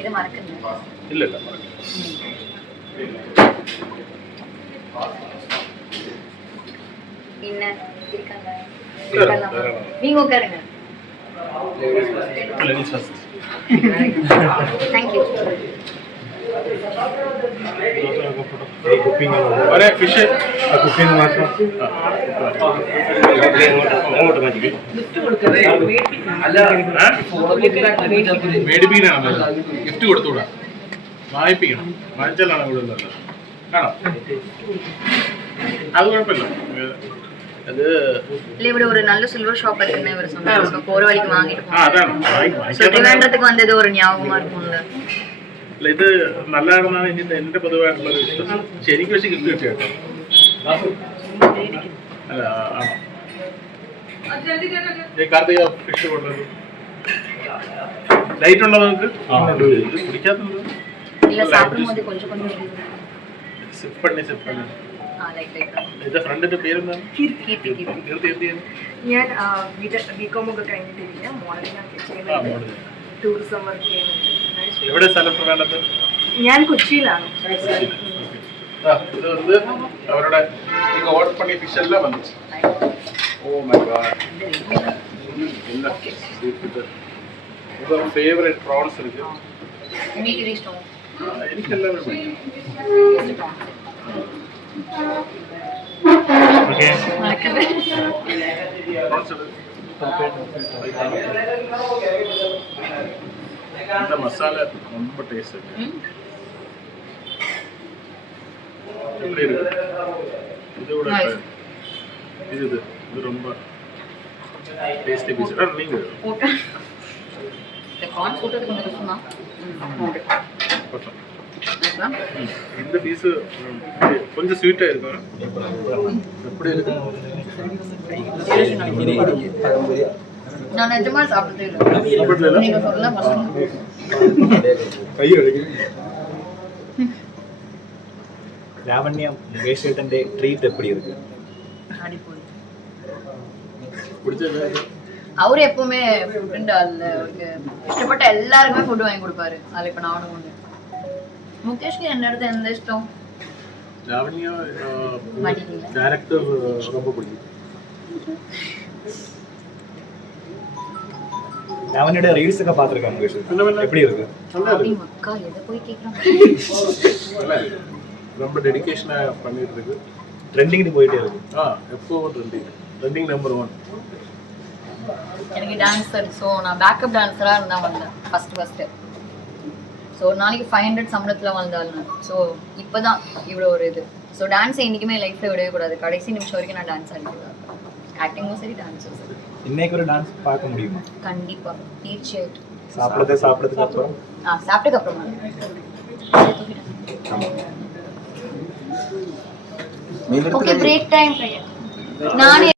இது மறக்கணும் இல்ல இல்ல மறக்கல. என்ன இருக்காங்க நீங்க உட்காருங்க. Thank you. अरे फिश कुकिंग മാത്രം അങ്ങോട്ട് മാറ്റി മേടിപ്പിക്കാനാണ് ഗിഫ്റ്റ് കൊടുത്തുകൂടാ, വാങ്ങിപ്പിക്കണം. വാങ്ങിച്ചാലാണ് കൂടുതൽ ആണോ? അത് കുഴപ്പമില്ല. അത് ഇവിടെ ஒரு நல்ல சில்வர் ஷாப் இருக்குன்னு இவர் சொன்னாரு. போற வழிக்கு வாங்கிட்டு போறோம். അതാണ് ട്രിവാൻഡ്രத்துக்கு വന്നത് ഒരു ஞாபகமா இருக்கும்ல. അല്ല, ഇത് നല്ലതാണെന്നാണ് എന്റെ പൊതുവായിട്ടുള്ള ഒരു വിശ്വാസം. ശരിക്കും പക്ഷെ ഗിഫ്റ്റ് കിട്ടിയ കേട്ടോ. അല്ല ആണോ? കാർത്തിക ഫിഷ് കൊണ്ടുവരും. ലൈറ്റ് ഉണ്ടോ നമുക്ക്? ഇത് കുടിക്കാത്തുണ്ടോ? இல்ல சாப்பிடும்போது கொஞ்சம் கொஞ்சம் സിപ്പ് പണി സിപ്പ് പണി. ഇത് ഫ്രണ്ടിന്റെ പേരെന്താണ്? കീർത്തി. എന്ത് ചെയ്യുന്നു? ഞാൻ ബികോം ഒക്കെ കഴിഞ്ഞിട്ടിരിക്കുക. മോഡലിംഗ് ടൂറിസം വർക്ക് ചെയ്യുന്നുണ്ട്. എവിടെ സ്ഥലം വേണ്ടത്? ഞാൻ കൊച്ചിയിലാണ്. ഇത് അവരുടെ ഓർഡർ പണി ഫിഷ് എല്ലാം വന്നു. ഓ മൈ ഗോഡ്, എല്ലാം ഫേവറേറ്റ് പ്രോൺസ് ഇருக்கு. உங்களுக்கு இது இஷ்டம்? എനിക്കെല്ലാം വേണം. ഓക്കേ மறக்கவே പ്രോൺസ് இந்த மசாலா ரொம்ப டேஸ்ட் இருக்கு. எப்படி இருக்கு? இதோட இது ரொம்ப டேஸ்டி பீஸ். நீங்க ஓகே. இந்த கார்ன் போட்டது கொஞ்சம் கஷ்டம் தான். இந்த பீஸ் கொஞ்சம் ஸ்வீட்டா இருக்கும். எப்படி இருக்கு? நான் நிஜமா சாப்பிட்டதே இல்லை. நீங்க சொல்லலாம் பசங்க. ലാവണ്യ മുകേഷ് ചേട്ടന്റെ ട്രീറ്റ് எப்படி இருக்கு? அடிப்பொலி. பிடிச்சது அவரு எப்பவுமே ஃபுட் அவருக்கு இஷ்டப்பட்ட எல்லாருக்குமே ஃபுட் வாங்கி கொடுப்பாரு. அதுல இப்ப நானும் ஒண்ணு. முகேஷ்க்கு என்ன இடத்துல எந்த இஷ்டம்? ലാവണ്യ ഡയറക്ടർ ரொம்ப பிடிக்கும். ലാവണ്യയുടെ റീൽസ് ഒക്കെ பார்த்திருக்கேன் മുകേഷ്. எப்படி இருக்கு? மக்கா எதை போய் கேக்குறாங்க? ரொம்ப டெடிகேஷனா பண்ணிட்டு இருக்கு. ட்ரெண்டிங்க்கு போயிட்டே இருக்கு. எப்போ ட்ரெண்டிங் நம்பர் 1. எனக்கு டான்ஸர், ஸோ நான் பேக்கப் டான்ஸராக இருந்தால் வந்தேன் ஃபஸ்ட்டு. ஸோ ஒரு நாளைக்கு 500 சம்பளத்தில் வந்தாலும். ஸோ இப்போ தான் இவ்வளோ ஒரு இது. ஸோ டான்ஸை என்றைக்குமே லைஃப்பில் விடவே கூடாது. கடைசி நிமிஷம் வரைக்கும் நான் டான்ஸ் ஆடிக்கிறேன். ஆக்டிங்கும் சரி, டான்ஸும் சரி. இன்னைக்கு ஒரு டான்ஸ் பார்க்க முடியுமா? கண்டிப்பாக, தீர்ச்சியாயிட்டு. சாப்பிட்டதுக்கு அப்புறம்? சாப்பிட்டதுக்கு அப்புறமா ஓகே, பிரேக் டைம். நானே